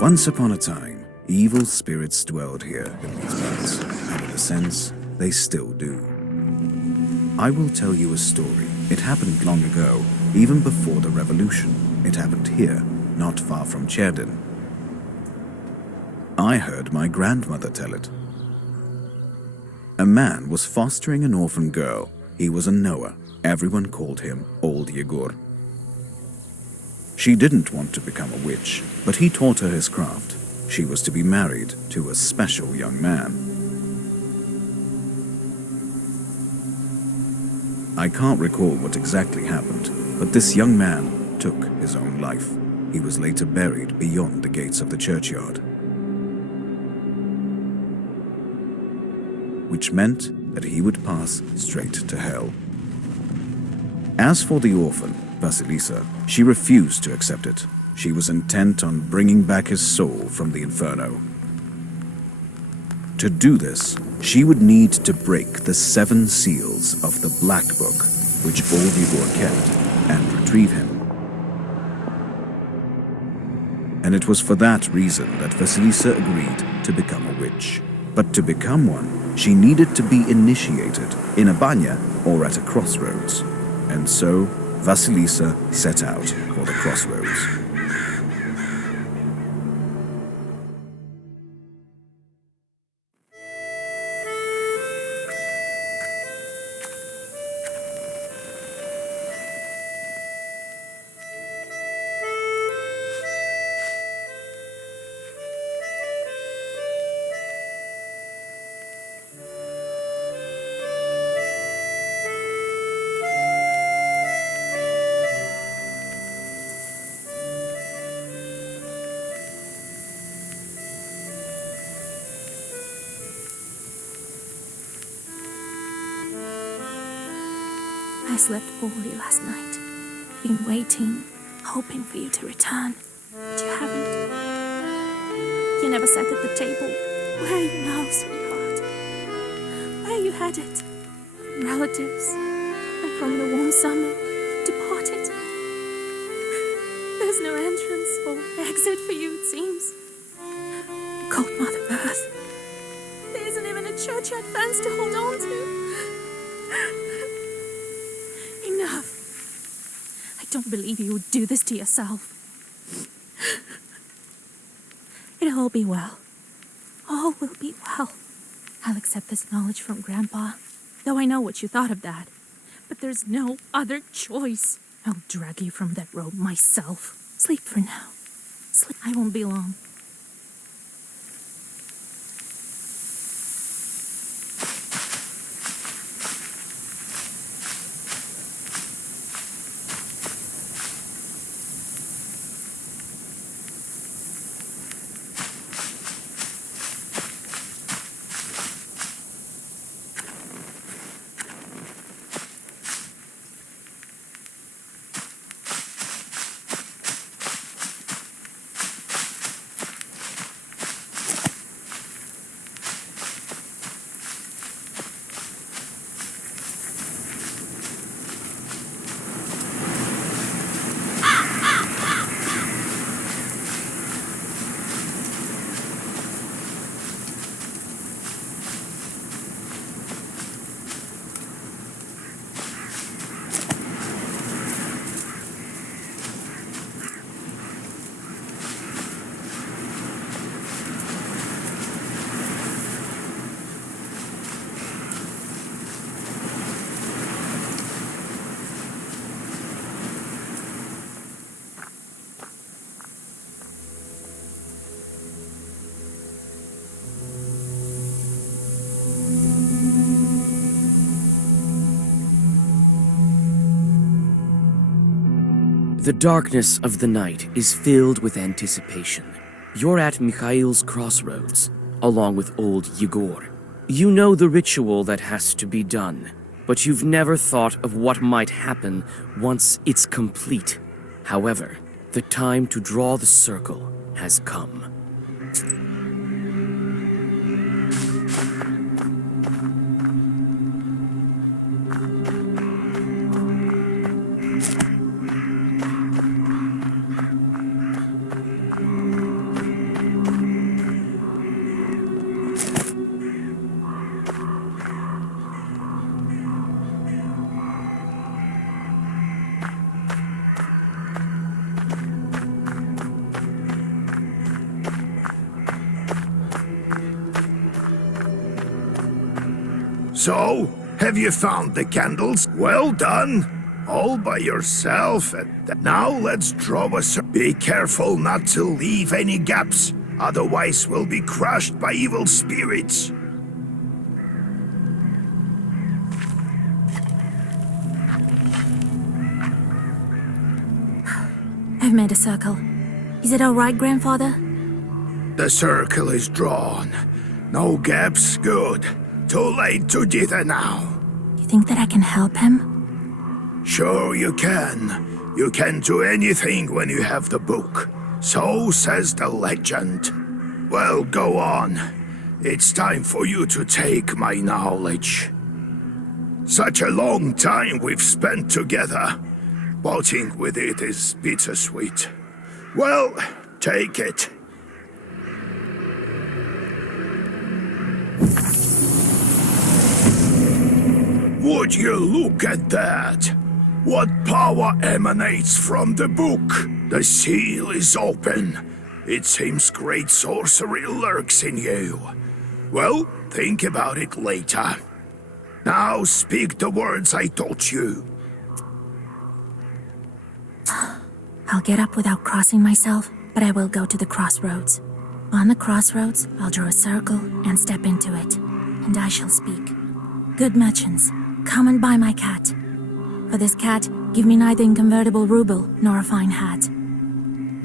Once upon a time, evil spirits dwelled here in these parts, and in a sense, they still do. I will tell you a story. It happened long ago, even before the revolution. It happened here, not far from Cherdin. I heard my grandmother tell it. A man was fostering an orphan girl. He was a Noah. Everyone called him Old Yegor. She didn't want to become a witch, but he taught her his craft. She was to be married to a special young man. I can't recall what exactly happened, but this young man took his own life. He was later buried beyond the gates of the churchyard, which meant that he would pass straight to hell. As for the orphan, Vasilisa, she refused to accept it. She was intent on bringing back his soul from the inferno. To do this, she would need to break the 7 seals of the Black Book, which Old Yegor kept, and retrieve him. And it was for that reason that Vasilisa agreed to become a witch. But to become one, she needed to be initiated in a banya or at a crossroads. And so, Vasilisa set out for the crossroads. I slept poorly last night. Been waiting, hoping for you to return, but you haven't. You never sat at the table. Where are you now, sweetheart? Where are you headed? Relatives, and from the warm summer, departed. There's no entrance or exit for you, it seems. Cold Mother Earth. There isn't even a churchyard fence to hold on to. Enough. I don't believe you would do this to yourself. It'll all be well. All will be well. I'll accept this knowledge from Grandpa, though I know what you thought of that. But there's no other choice. I'll drag you from that road myself. Sleep for now. Sleep. I won't be long. The darkness of the night is filled with anticipation. You're at Mikhail's crossroads, along with Old Yegor. You know the ritual that has to be done, but you've never thought of what might happen once it's complete. However, the time to draw the circle has come. So, have you found the candles? Well done. All by yourself. Now let's draw a Be careful not to leave any gaps. Otherwise we'll be crushed by evil spirits. I've made a circle. Is it all right, Grandfather? The circle is drawn. No gaps, good. Too late to dither now. You think that I can help him? Sure you can. You can do anything when you have the book. So says the legend. Well, go on. It's time for you to take my knowledge. Such a long time we've spent together. Parting with it is bittersweet. Well, take it. Would you look at that? What power emanates from the book? The seal is open. It seems great sorcery lurks in you. Well, think about it later. Now speak the words I taught you. I'll get up without crossing myself, but I will go to the crossroads. On the crossroads, I'll draw a circle and step into it, and I shall speak. Good merchants, come and buy my cat. For this cat, give me neither inconvertible ruble nor a fine hat,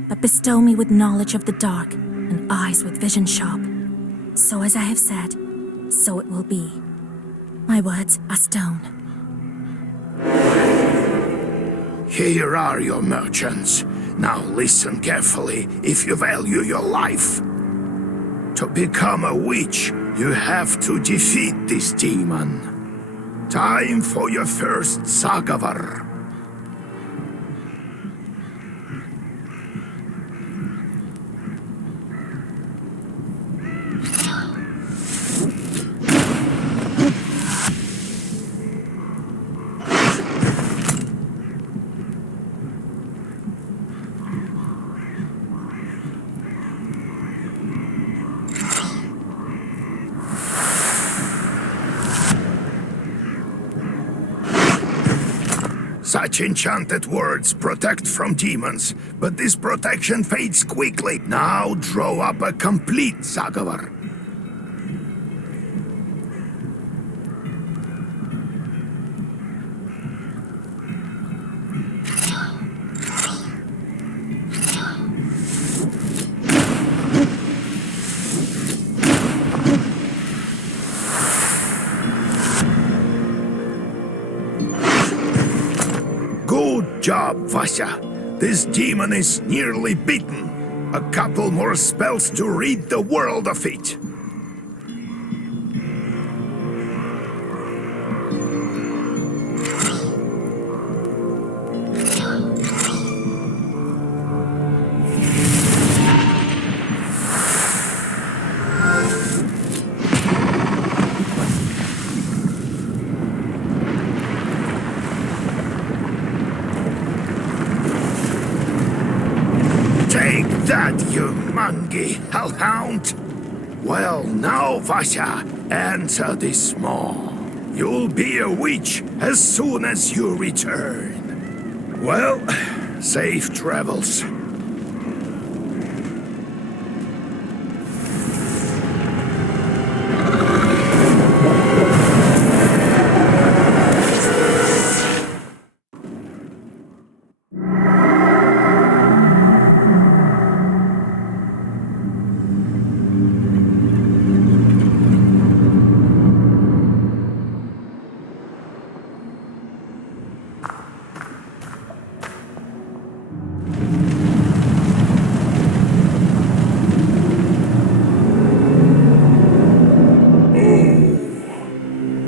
but bestow me with knowledge of the dark and eyes with vision sharp. So as I have said, so it will be. My words are stone. Here are your merchants. Now listen carefully if you value your life. To become a witch, you have to defeat this demon. Time for your first Zagavar. Such enchanted words protect from demons, but this protection fades quickly. Now draw up a complete Zagavar. Good job, Vasya. This demon is nearly beaten. A couple more spells to rid the world of it. Take that, you mangy hellhound! Well, now, Vasya, enter this maw. You'll be a witch as soon as you return. Well, safe travels.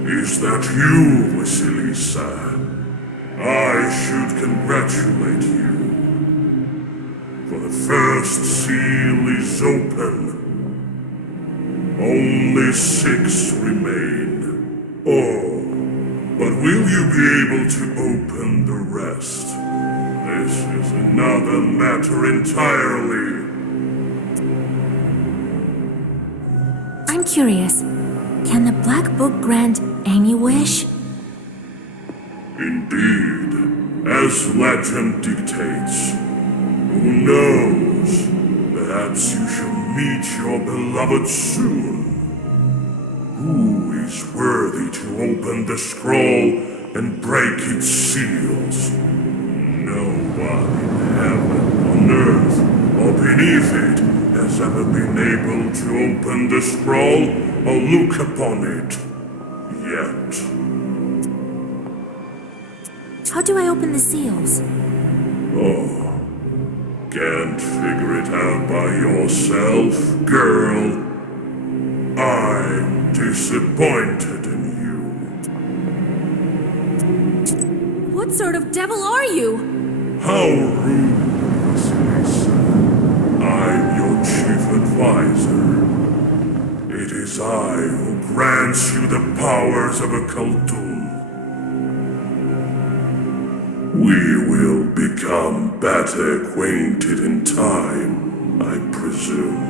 Is that you, Vasilisa? I should congratulate you. For the first seal is open. Only 6 remain. Oh, but will you be able to open the rest? This is another matter entirely. I'm curious. Can the Black Book grant any wish? Indeed, as legend dictates. Who knows? Perhaps you shall meet your beloved soon. Who is worthy to open the scroll and break its seals? No one in heaven, on earth, or beneath it has ever been able to open the scroll or look upon it. Yet. How do I open the seals? Oh. Can't figure it out by yourself, girl. I'm disappointed in you. What sort of devil are you? How rude, Vasilisa. I'm your chief advisor. It is I who grants you the powers of a Khaldun. We will become better acquainted in time, I presume.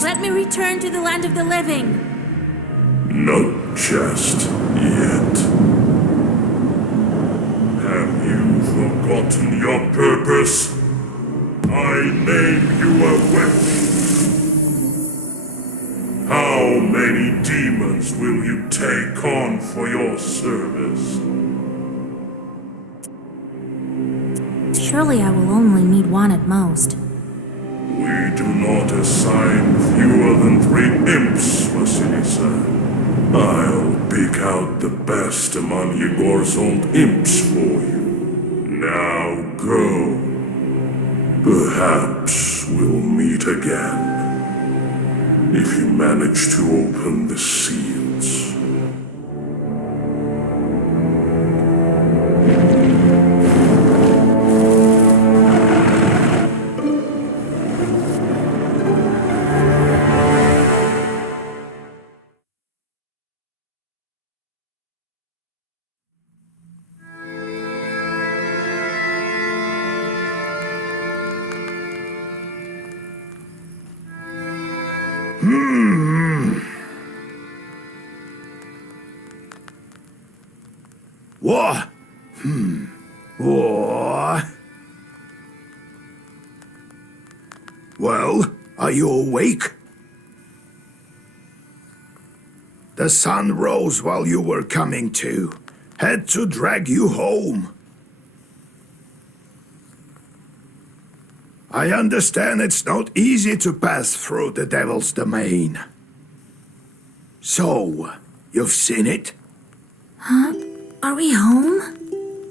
Let me return to the land of the living. Not just yet. Have you forgotten your purpose? I name you a witch. How many demons will you take on for your service? Surely I will only need one at most. We do not assign fewer than 3 imps, Vasilisa. I'll pick out the best among Yegor's old imps for you. Now go. Perhaps we'll meet again. If you manage to open the seals. What? What? Well, are you awake? The sun rose while you were coming to. Had to drag you home. I understand it's not easy to pass through the Devil's domain. So, you've seen it? Huh? Are we home?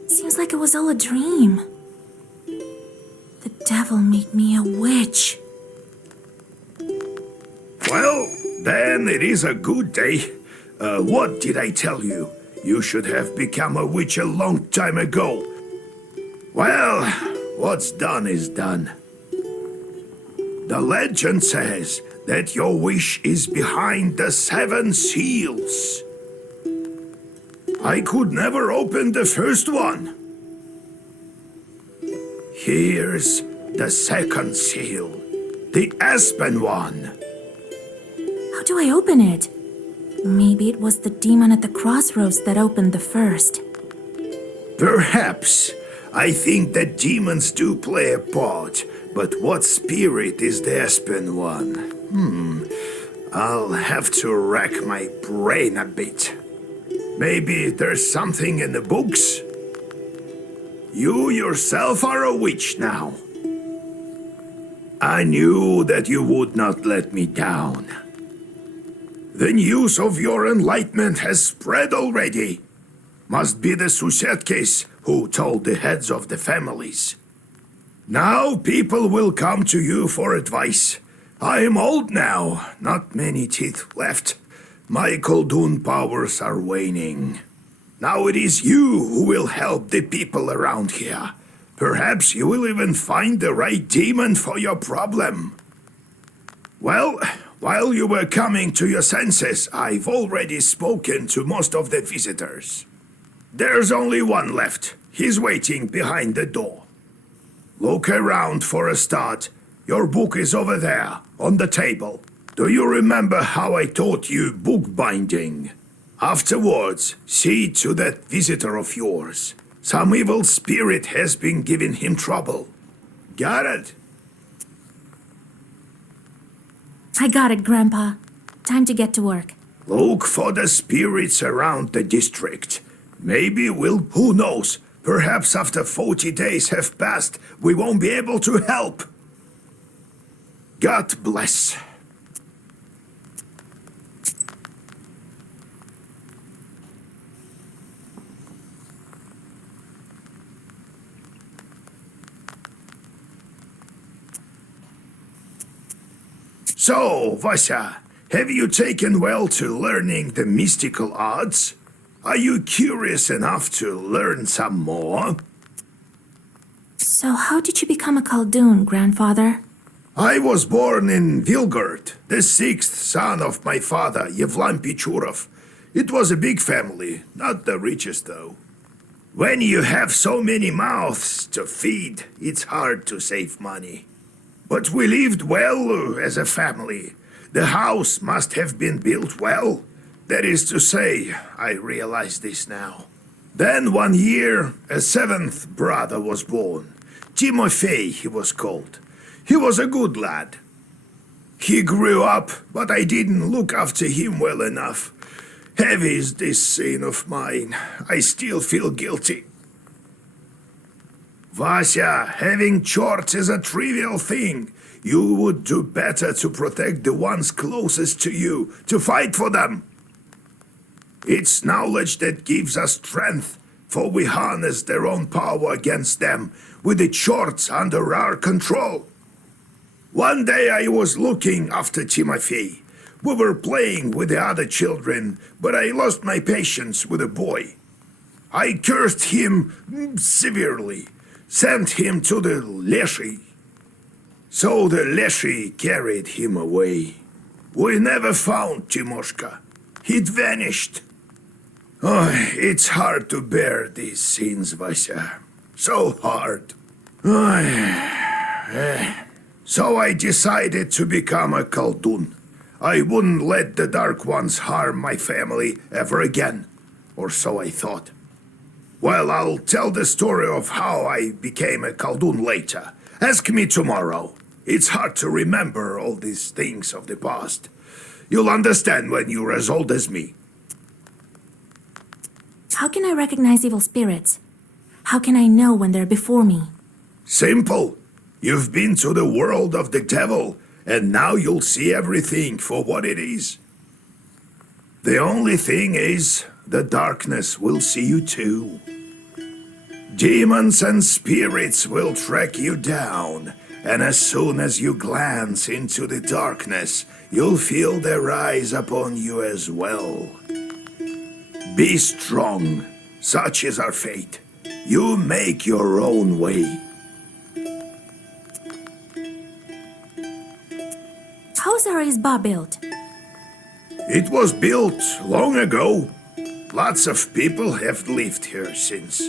Seems like it was all a dream. The devil made me a witch. Well, then it is a good day. What did I tell you? You should have become a witch a long time ago. Well, what's done is done. The legend says that your wish is behind the 7 seals. I could never open the first one. Here's the second seal, the aspen one. How do I open it? Maybe it was the demon at the crossroads that opened the first. Perhaps. I think that demons do play a part, but what spirit is the aspen one? I'll have to rack my brain a bit. Maybe there's something in the books? You yourself are a witch now. I knew that you would not let me down. The news of your enlightenment has spread already. Must be the Susetkes who told the heads of the families. Now people will come to you for advice. I am old now, not many teeth left. My Khaldun powers are waning. Now it is you who will help the people around here. Perhaps you will even find the right demon for your problem. Well, while you were coming to your senses, I've already spoken to most of the visitors. There's only one left. He's waiting behind the door. Look around for a start. your book is over there, on the table. Do you remember how I taught you bookbinding? Afterwards, see to that visitor of yours. Some evil spirit has been giving him trouble. Got it? I got it, Grandpa. Time to get to work. Look for the spirits around the district. Maybe who knows? Perhaps after 40 days have passed, we won't be able to help. God bless. So, Vasya, have you taken well to learning the mystical arts? Are you curious enough to learn some more? So how did you become a Khaldun, Grandfather? I was born in Vilgard, the sixth son of my father, Yevlam Pichurov. It was a big family, not the richest though. When you have so many mouths to feed, it's hard to save money. But we lived well as a family. The house must have been built well. That is to say, I realize this now. Then one year, a seventh brother was born. Timofey, he was called. He was a good lad. He grew up, but I didn't look after him well enough. Heavy is this sin of mine. I still feel guilty. Vasya, having chores is a trivial thing. You would do better to protect the ones closest to you, to fight for them. It's knowledge that gives us strength, for we harness their own power against them, with the chores under our control. One day I was looking after Timofey. We were playing with the other children, but I lost my patience with the boy. I cursed him severely, sent him to the Leshy. So the Leshy carried him away. We never found Timoshka. He'd vanished. Oh, it's hard to bear these sins, Vasya. So hard. So I decided to become a Khaldun. I wouldn't let the Dark Ones harm my family ever again. Or so I thought. Well, I'll tell the story of how I became a Khaldun later. Ask me tomorrow. It's hard to remember all these things of the past. You'll understand when you're as old as me. How can I recognize evil spirits? How can I know when they're before me? Simple. You've been to the world of the devil, and now you'll see everything for what it is. The only thing is, the darkness will see you too. Demons and spirits will track you down, and as soon as you glance into the darkness, you'll feel their eyes upon you as well. Be strong. Such is our fate. You make your own way. How's our Izba built? It was built long ago. Lots of people have lived here since.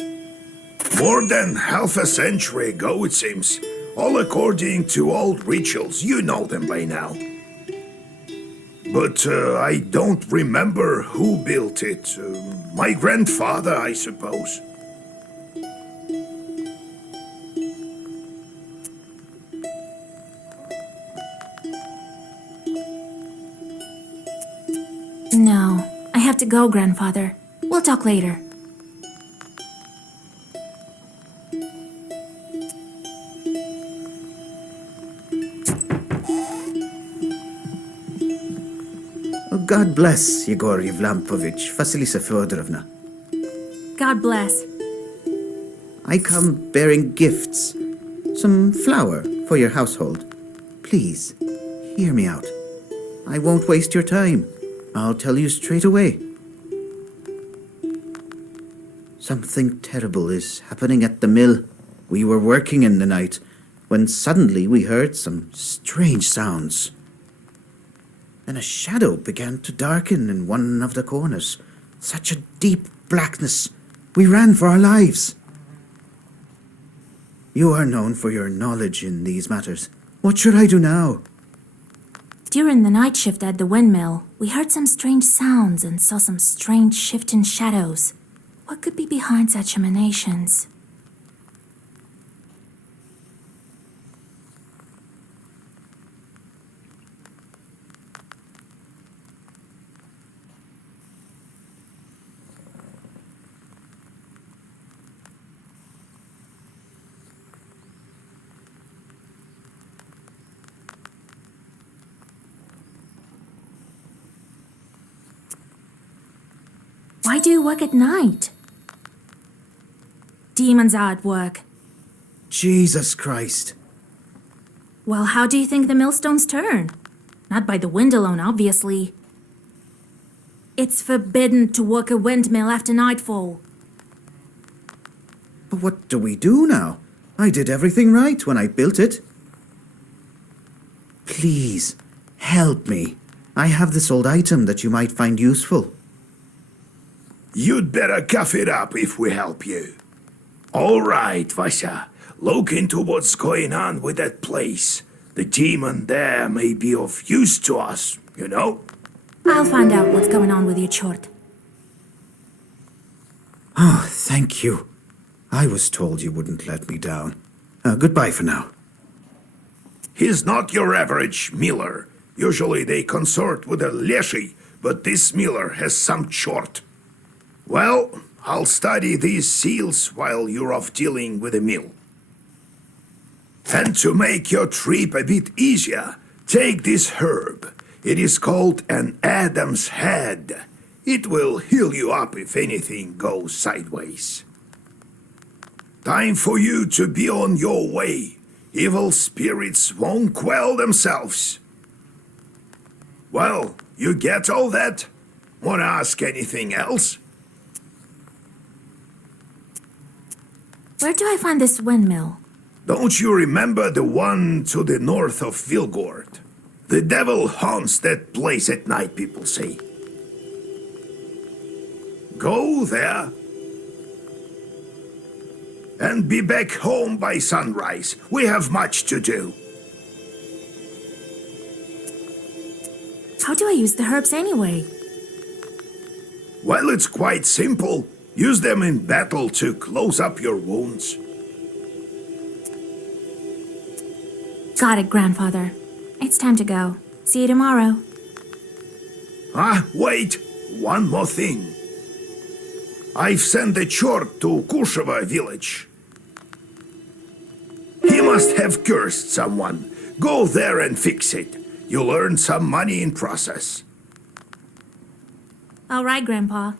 More than half a century ago, it seems. All according to old rituals. You know them by now. But I don't remember who built it. My grandfather, I suppose. No, I have to go, Grandfather. We'll talk later. God bless Yegor Yevlampovich, Vasilisa Fyodorovna. God bless. I come bearing gifts. Some flour for your household. Please, hear me out. I won't waste your time. I'll tell you straight away. Something terrible is happening at the mill. We were working in the night when suddenly we heard some strange sounds. Then a shadow began to darken in one of the corners. Such a deep blackness. We ran for our lives. You are known for your knowledge in these matters. What should I do now? During the night shift at the windmill, we heard some strange sounds and saw some strange shifting shadows. What could be behind such emanations? Why do you work at night? Demons are at work. Jesus Christ. Well, how do you think the millstones turn? Not by the wind alone, obviously. It's forbidden to work a windmill after nightfall. But what do we do now? I did everything right when I built it. Please, help me. I have this old item that you might find useful. You'd better cough it up if we help you. All right, Vasya. Look into what's going on with that place. The demon there may be of use to us, you know? I'll find out what's going on with your chort. Oh, thank you. I was told you wouldn't let me down. Goodbye for now. He's not your average miller. Usually they consort with a leshy, but this miller has some chort. Well, I'll study these seals while you're off dealing with the mill. And to make your trip a bit easier, take this herb. It is called an Adam's head. It will heal you up if anything goes sideways. Time for you to be on your way. Evil spirits won't quell themselves. Well, you get all that? Wanna ask anything else? Where do I find this windmill? Don't you remember the one to the north of Vilgord? The devil haunts that place at night, people say. Go there. And be back home by sunrise. We have much to do. How do I use the herbs anyway? Well, it's quite simple. Use them in battle to close up your wounds. Got it, Grandfather. It's time to go. See you tomorrow. Wait! One more thing. I've sent a chort to Kusheva village. He must have cursed someone. Go there and fix it. You'll earn some money in process. All right, Grandpa.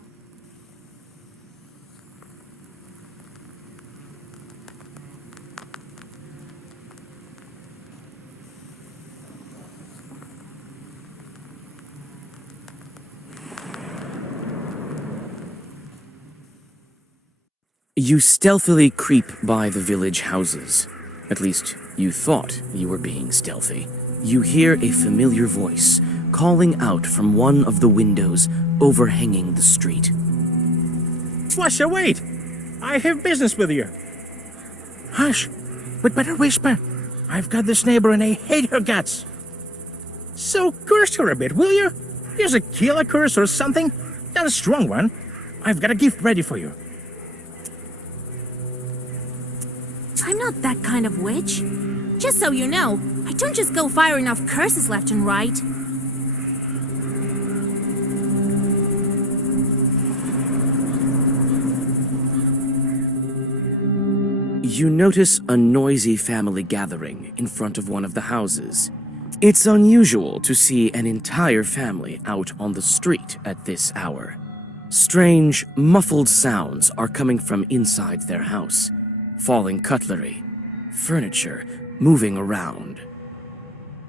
You stealthily creep by the village houses. At least, you thought you were being stealthy. You hear a familiar voice calling out from one of the windows overhanging the street. Washa, wait! I have business with you. Hush! We'd better whisper. I've got this neighbor and I hate her guts. So curse her a bit, will you? Use a killer curse or something. Not a strong one. I've got a gift ready for you. I'm not that kind of witch. Just so you know, I don't just go firing off curses left and right. You notice a noisy family gathering in front of one of the houses. It's unusual to see an entire family out on the street at this hour. Strange, muffled sounds are coming from inside their house. Falling cutlery, furniture moving around.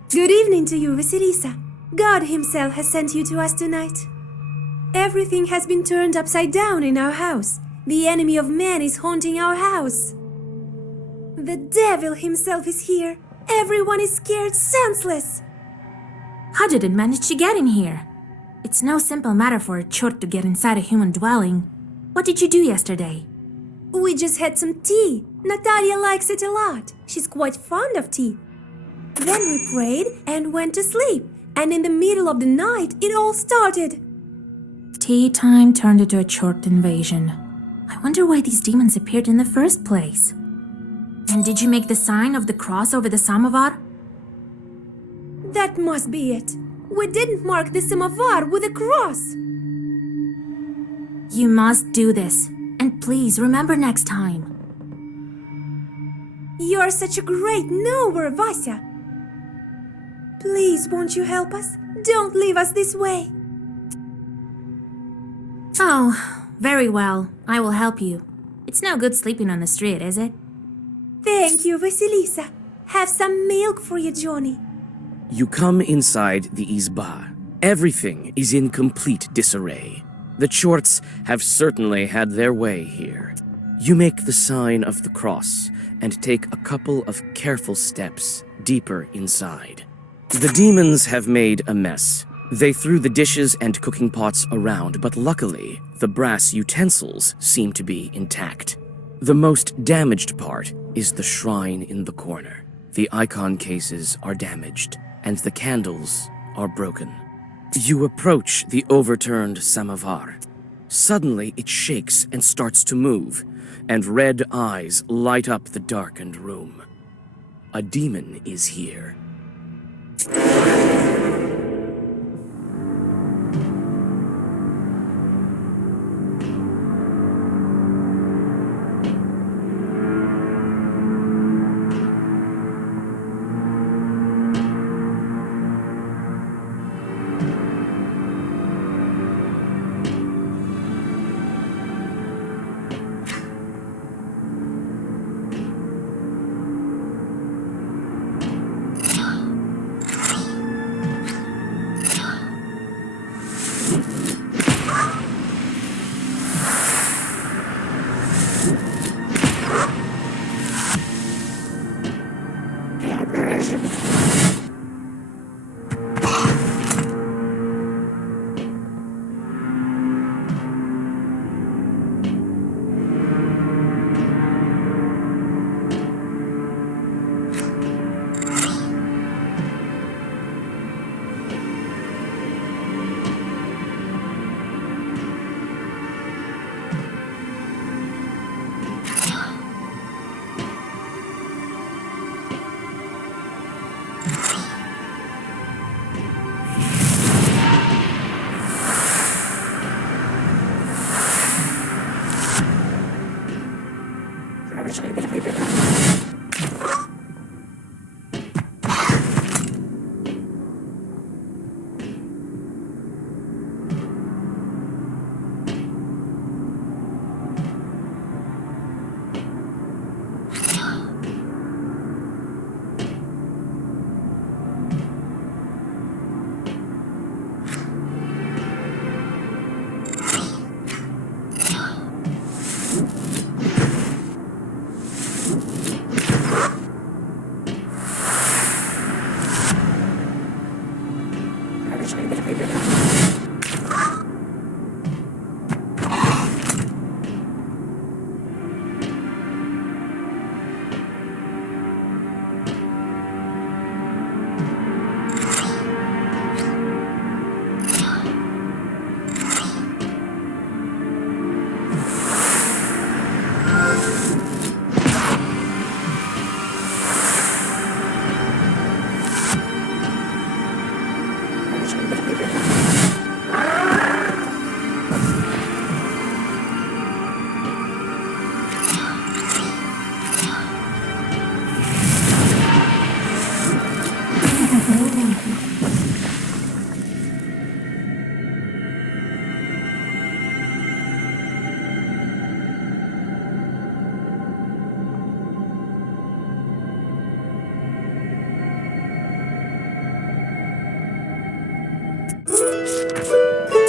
Good evening to you, Vasilisa. God himself has sent you to us tonight. Everything has been turned upside down in our house. The enemy of man is haunting our house. The devil himself is here. Everyone is scared senseless. How did it manage to get in here? It's no simple matter for a chort to get inside a human dwelling. What did you do yesterday? We just had some tea. Natalia likes it a lot. She's quite fond of tea. Then we prayed and went to sleep. And in the middle of the night, it all started. Tea time turned into a church invasion. I wonder why these demons appeared in the first place. And did you make the sign of the cross over the samovar? That must be it. We didn't mark the samovar with a cross. You must do this. And please remember next time. You're such a great knower, Vasya. Please, won't you help us? Don't leave us this way. Oh, very well. I will help you. It's no good sleeping on the street, is it? Thank you, Vasilisa. Have some milk for you, Johnny. You come inside the izba. Everything is in complete disarray. The Chorts have certainly had their way here. You make the sign of the cross and take a couple of careful steps deeper inside. The demons have made a mess. They threw the dishes and cooking pots around, but luckily, the brass utensils seem to be intact. The most damaged part is the shrine in the corner. The icon cases are damaged, and the candles are broken. You approach the overturned samovar. Suddenly, it shakes and starts to move, and red eyes light up the darkened room. A demon is here.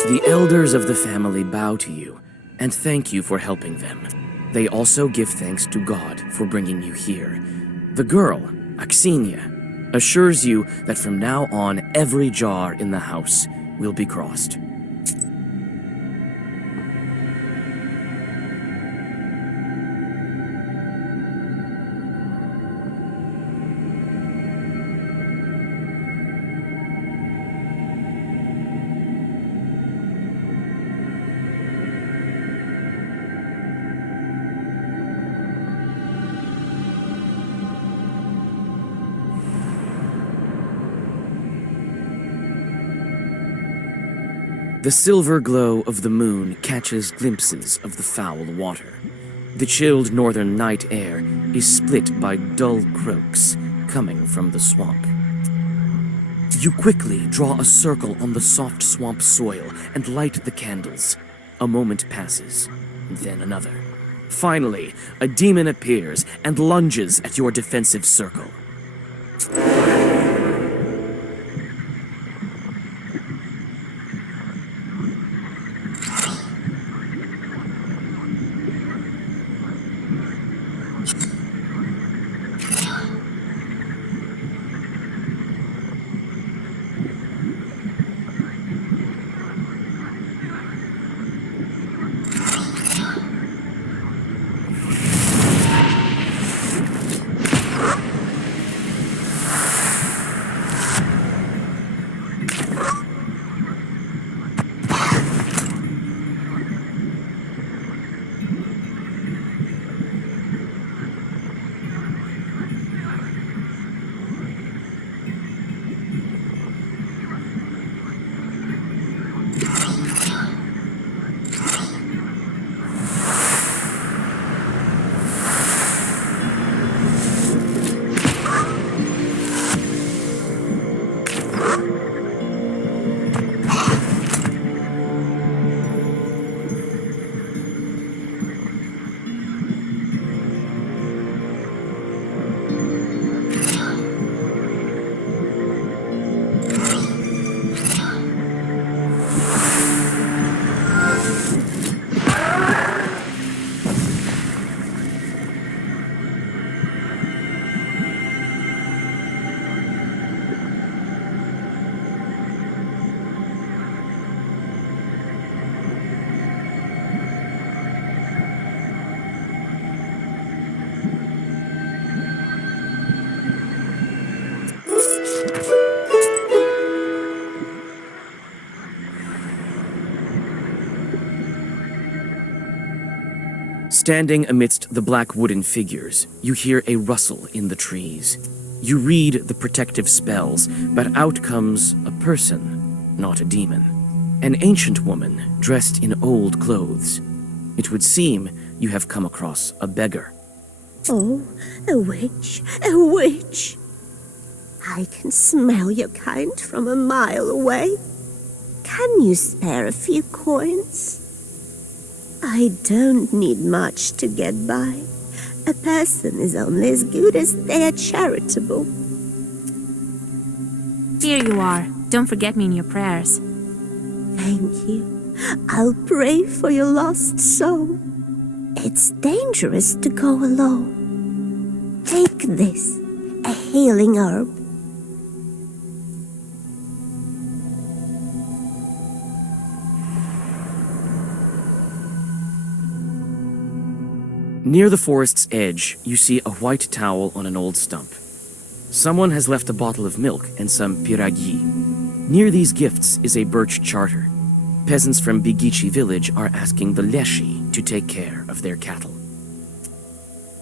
The elders of the family bow to you and thank you for helping them. They also give thanks to God for bringing you here. The girl, Aksenia, assures you that from now on every jar in the house will be crossed. The silver glow of the moon catches glimpses of the foul water. The chilled northern night air is split by dull croaks coming from the swamp. You quickly draw a circle on the soft swamp soil and light the candles. A moment passes, then another. Finally, a demon appears and lunges at your defensive circle. Standing amidst the black wooden figures, you hear a rustle in the trees. You read the protective spells, but out comes a person, not a demon. An ancient woman dressed in old clothes. It would seem you have come across a beggar. Oh, a witch, a witch. I can smell your kind from a mile away. Can you spare a few coins? I don't need much to get by. A person is only as good as they are charitable. Here you are. Don't forget me in your prayers. Thank you. I'll pray for your lost soul. It's dangerous to go alone. Take this, a healing herb. Near the forest's edge, you see a white towel on an old stump. Someone has left a bottle of milk and some piragi. Near these gifts is a birch charter. Peasants from Bigici village are asking the Leshi to take care of their cattle.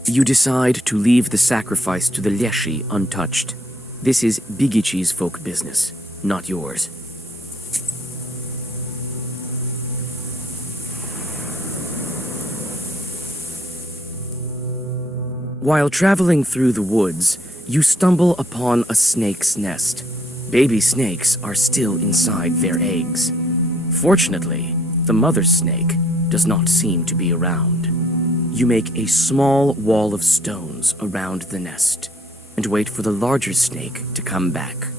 You decide to leave the sacrifice to the Leshi untouched. This is Bigici's folk business, not yours. While traveling through the woods, you stumble upon a snake's nest. Baby snakes are still inside their eggs. Fortunately, the mother snake does not seem to be around. You make a small wall of stones around the nest and wait for the larger snake to come back.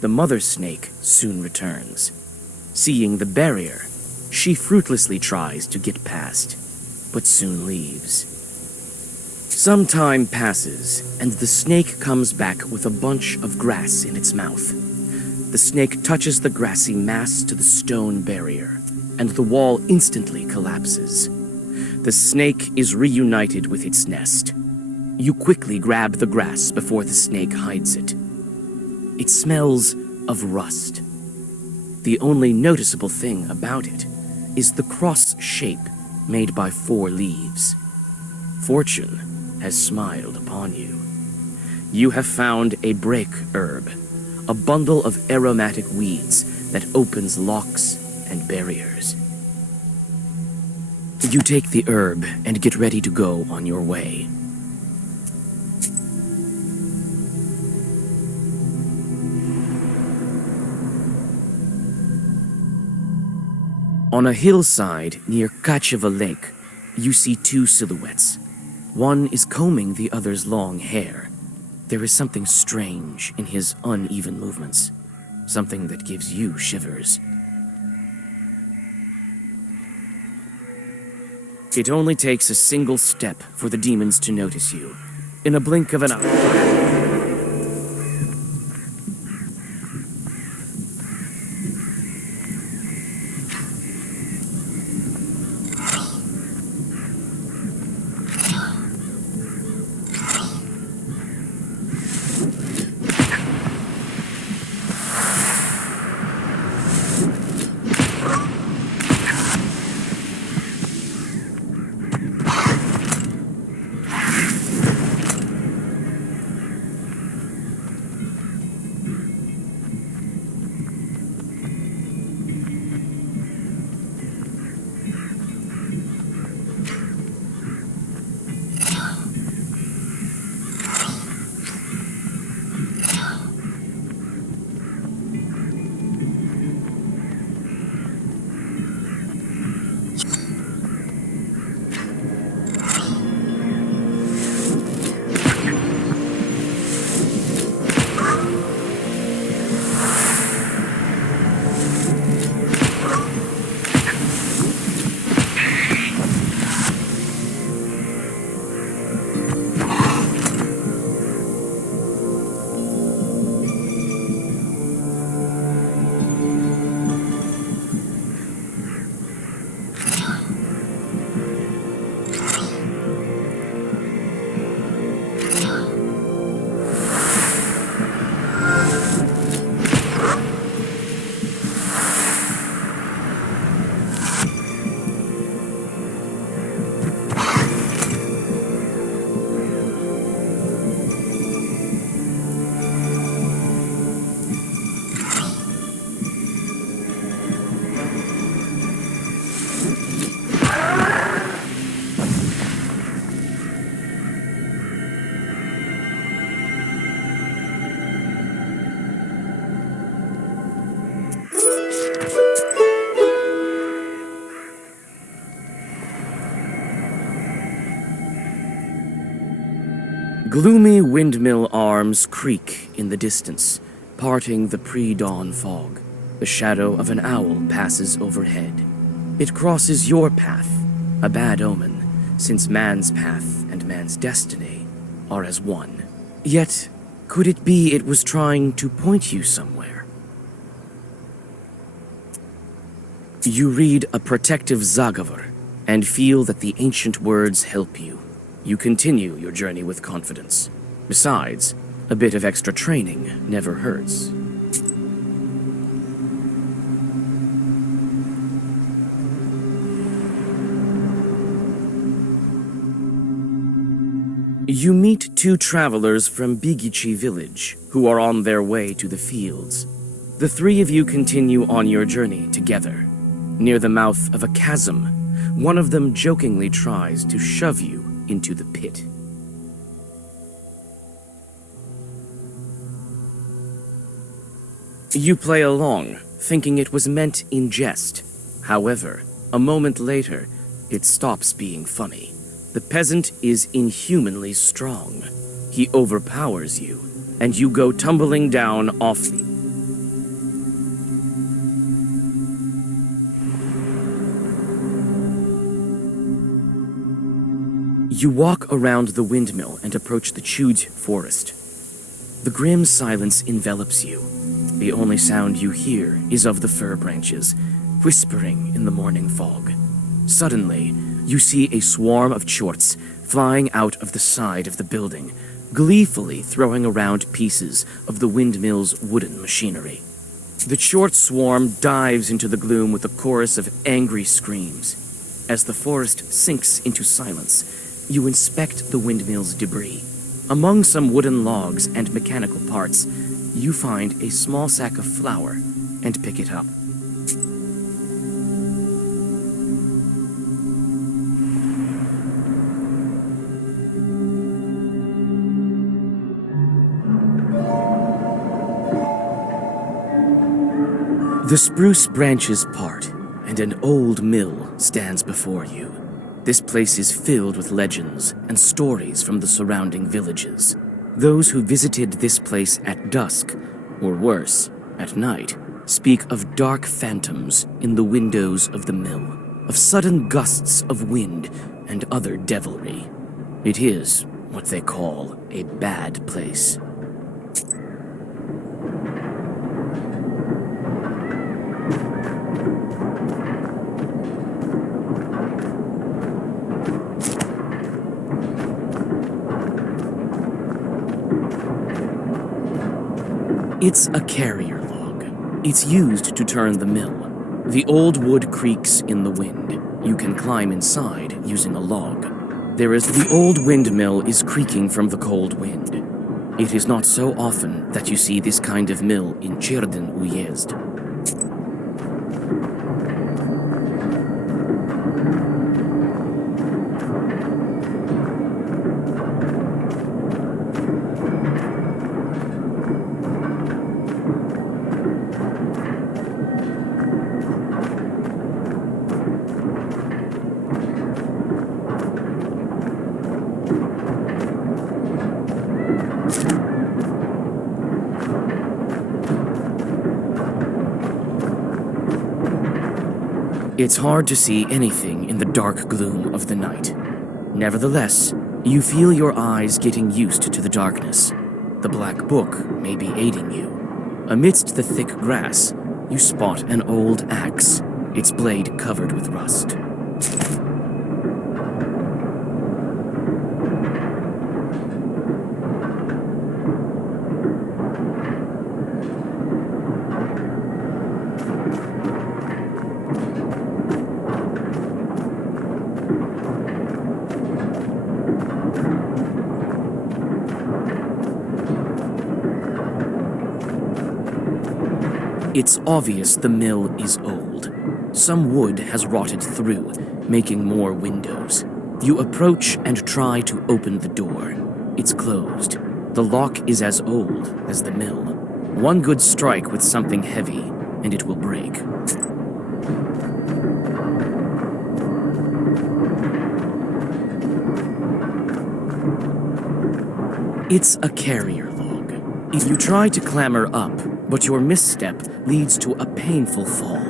The mother snake soon returns. Seeing the barrier, she fruitlessly tries to get past, but soon leaves. Some time passes, and the snake comes back with a bunch of grass in its mouth. The snake touches the grassy mass to the stone barrier, and the wall instantly collapses. The snake is reunited with its nest. You quickly grab the grass before the snake hides it. It smells of rust. The only noticeable thing about it is the cross shape made by 4 leaves. Fortune has smiled upon you. You have found a break herb, a bundle of aromatic weeds that opens locks, and barriers. You take the herb and get ready to go on your way. On a hillside near Kacheva Lake, you see two silhouettes. One is combing the other's long hair. There is something strange in his uneven movements, something that gives you shivers. It only takes a single step for the demons to notice you. In a blink of an eye. Gloomy windmill arms creak in the distance, parting the pre-dawn fog. The shadow of an owl passes overhead. It crosses your path, a bad omen, since man's path and man's destiny are as one. Yet, could it be it was trying to point you somewhere? You read a protective Zagavar and feel that the ancient words help you. You continue your journey with confidence. Besides, a bit of extra training never hurts. You meet two travelers from Bigichi village who are on their way to the fields. The three of you continue on your journey together. Near the mouth of a chasm, one of them jokingly tries to shove you into the pit. You play along, thinking it was meant in jest. However, a moment later, it stops being funny. The peasant is inhumanly strong. He overpowers you, and you go tumbling down off the... You walk around the windmill and approach the Chuj forest. The grim silence envelops you. The only sound you hear is of the fir branches, whispering in the morning fog. Suddenly, you see a swarm of chorts flying out of the side of the building, gleefully throwing around pieces of the windmill's wooden machinery. The chort swarm dives into the gloom with a chorus of angry screams. As the forest sinks into silence, you inspect the windmill's debris. Among some wooden logs and mechanical parts, you find a small sack of flour and pick it up. The spruce branches part, and an old mill stands before you. This place is filled with legends and stories from the surrounding villages. Those who visited this place at dusk, or worse, at night, speak of dark phantoms in the windows of the mill, of sudden gusts of wind and other devilry. It is what they call a bad place. It's a carrier log. It's used to turn the mill. The old wood creaks in the wind. You can climb inside using a log. The old windmill is creaking from the cold wind. It is not so often that you see this kind of mill in Cherden Uyezd. It's hard to see anything in the dark gloom of the night. Nevertheless, you feel your eyes getting used to the darkness. The black book may be aiding you. Amidst the thick grass, you spot an old axe, its blade covered with rust. It's obvious the mill is old. Some wood has rotted through, making more windows. You approach and try to open the door. It's closed. The lock is as old as the mill. One good strike with something heavy, and it will break. It's a carrier log. You try to clamber up, but your misstep leads to a painful fall.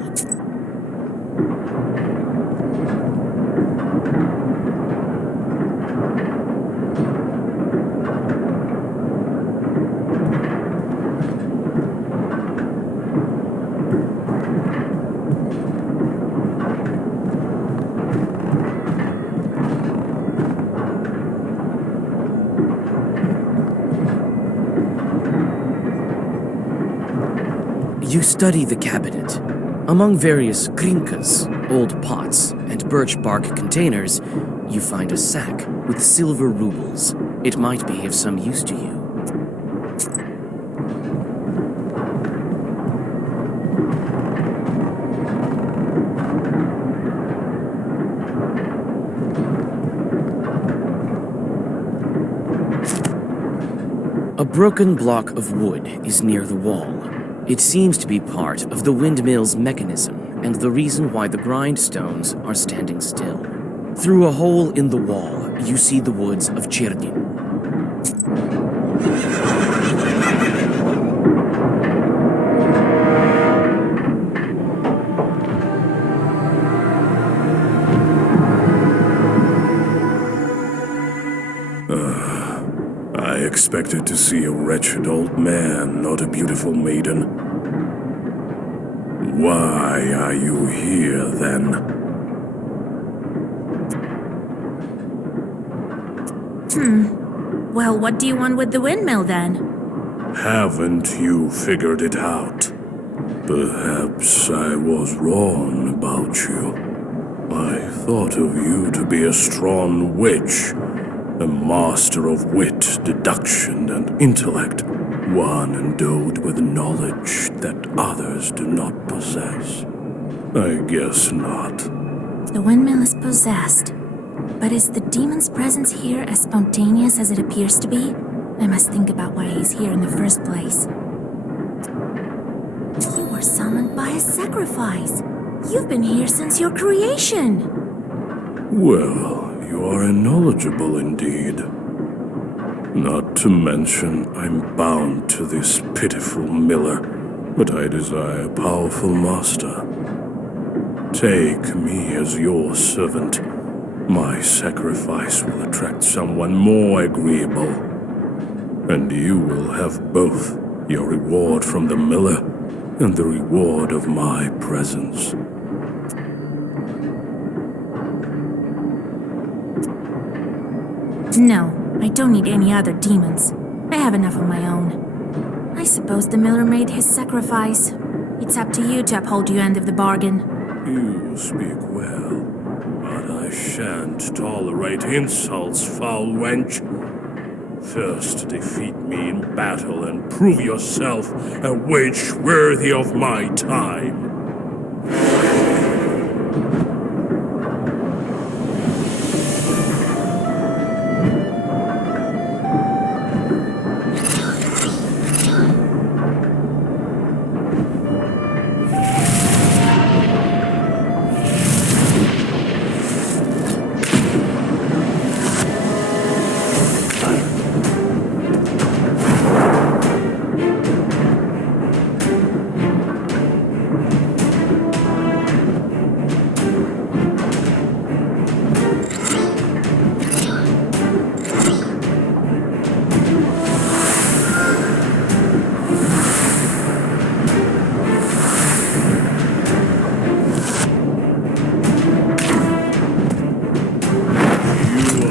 You study the cabinet. Among various krinkas, old pots, and birch bark containers, you find a sack with silver rubles. It might be of some use to you. A broken block of wood is near the wall. It seems to be part of the windmill's mechanism and the reason why the grindstones are standing still. Through a hole in the wall, you see the woods of Cherdin. I expected to see a wretched old man, not a beautiful maiden. Why are you here, then? Well, what do you want with the windmill, then? Haven't you figured it out? Perhaps I was wrong about you. I thought of you to be a strong witch, a master of wit, deduction, and intellect, one endowed with knowledge that others do not possess. I guess not. The windmill is possessed. But is the demon's presence here as spontaneous as it appears to be? I must think about why he's here in the first place. You were some summoned by a sacrifice. You've been here since your creation. Well, you are knowledgeable indeed. Not to mention, I'm bound to this pitiful miller, but I desire a powerful master. Take me as your servant. My sacrifice will attract someone more agreeable. And you will have both your reward from the miller and the reward of my presence. No, I don't need any other demons. I have enough of my own. I suppose the miller made his sacrifice. It's up to you to uphold your end of the bargain. You speak well, but I shan't tolerate insults, foul wench. First defeat me in battle and prove yourself a witch worthy of my time.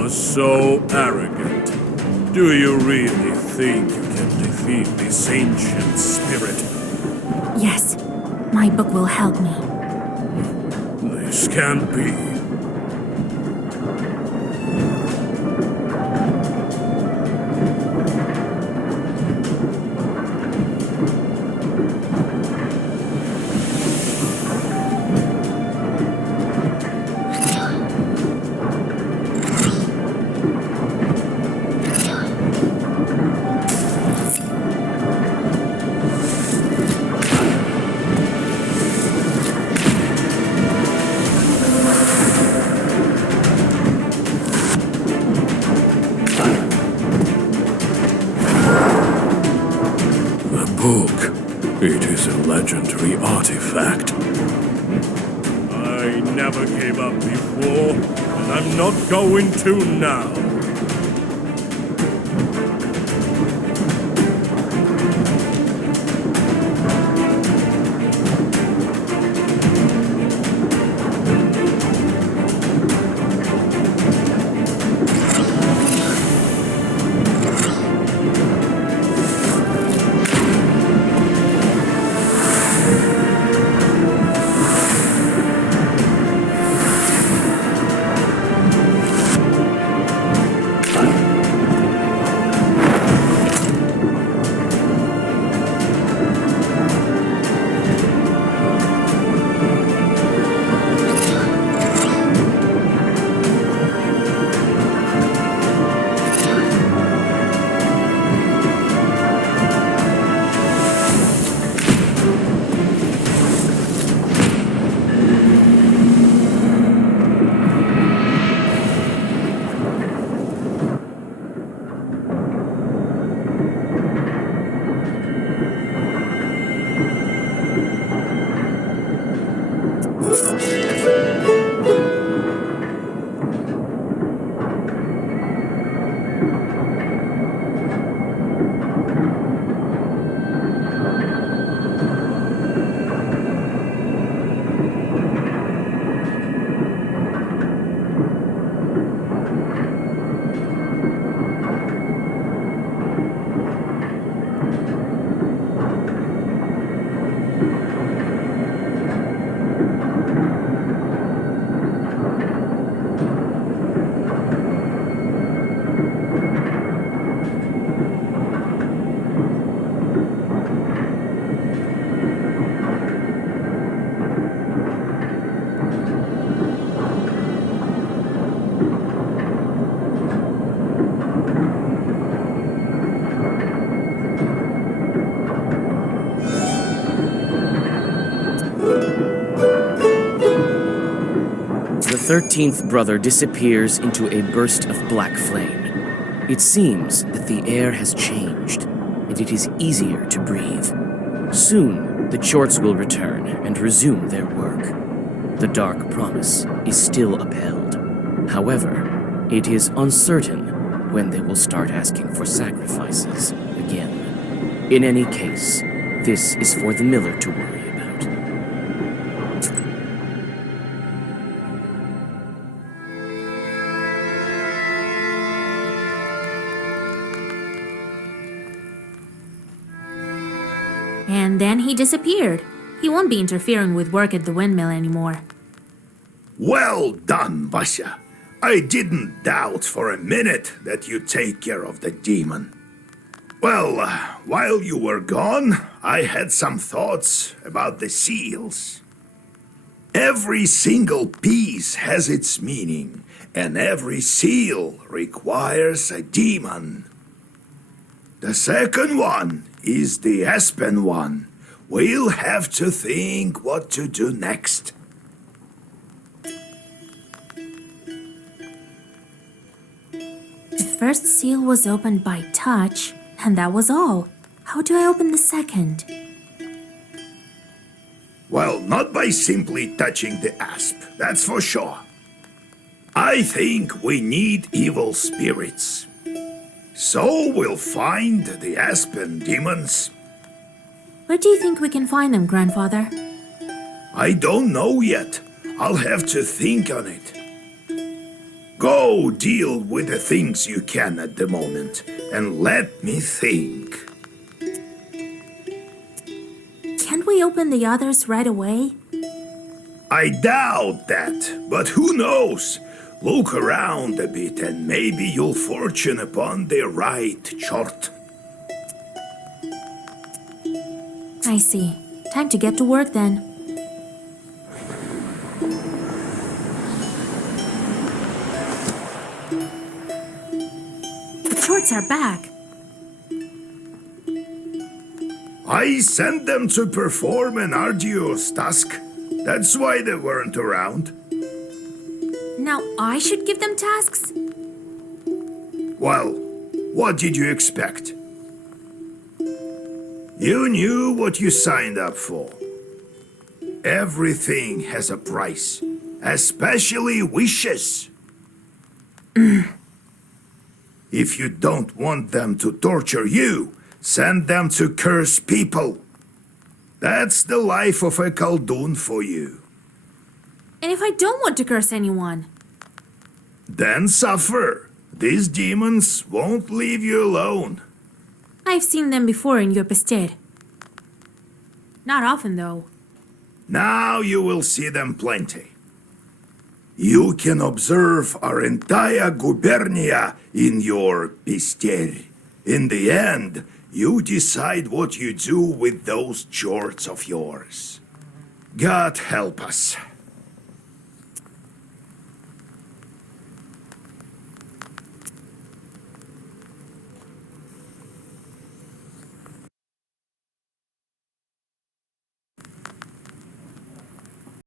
So arrogant. Do you really think you can defeat this ancient spirit? Yes, my book will help me. This can't be. It is a legendary artifact. I never gave up before, and I'm not going to now. The 13th brother disappears into a burst of black flame. It seems that the air has changed, and it is easier to breathe. Soon, the Chorts will return and resume their work. The dark promise is still upheld. However, it is uncertain when they will start asking for sacrifices again. In any case, this is for the miller to worry about. And then he disappeared. He won't be interfering with work at the windmill anymore. Well done, Vasya. I didn't doubt for a minute that you'd take care of the demon. Well, while you were gone, I had some thoughts about the seals. Every single piece has its meaning, and every seal requires a demon. The second one is the aspen one. We'll have to think what to do next. The first seal was opened by touch, and that was all. How do I open the second? Well, not by simply touching the asp, that's for sure. I think we need evil spirits. So we'll find the aspen demons. Where do you think we can find them, Grandfather? I don't know yet. I'll have to think on it. Go deal with the things you can at the moment, and let me think. Can't we open the others right away? I doubt that, but who knows? Look around a bit and maybe you'll fortune upon the right chort. I see. Time to get to work then. The Chorts are back. I sent them to perform an arduous task. That's why they weren't around. Now I should give them tasks? Well, what did you expect? You knew what you signed up for. Everything has a price, especially wishes. If you don't want them to torture you, send them to curse people. That's the life of a Khaldun for you. And if I don't want to curse anyone? Then suffer. These demons won't leave you alone. I've seen them before in your Pested. Not often, though. Now you will see them plenty. You can observe our entire gubernia in your Pister. In the end, you decide what you do with those chorts of yours. God help us.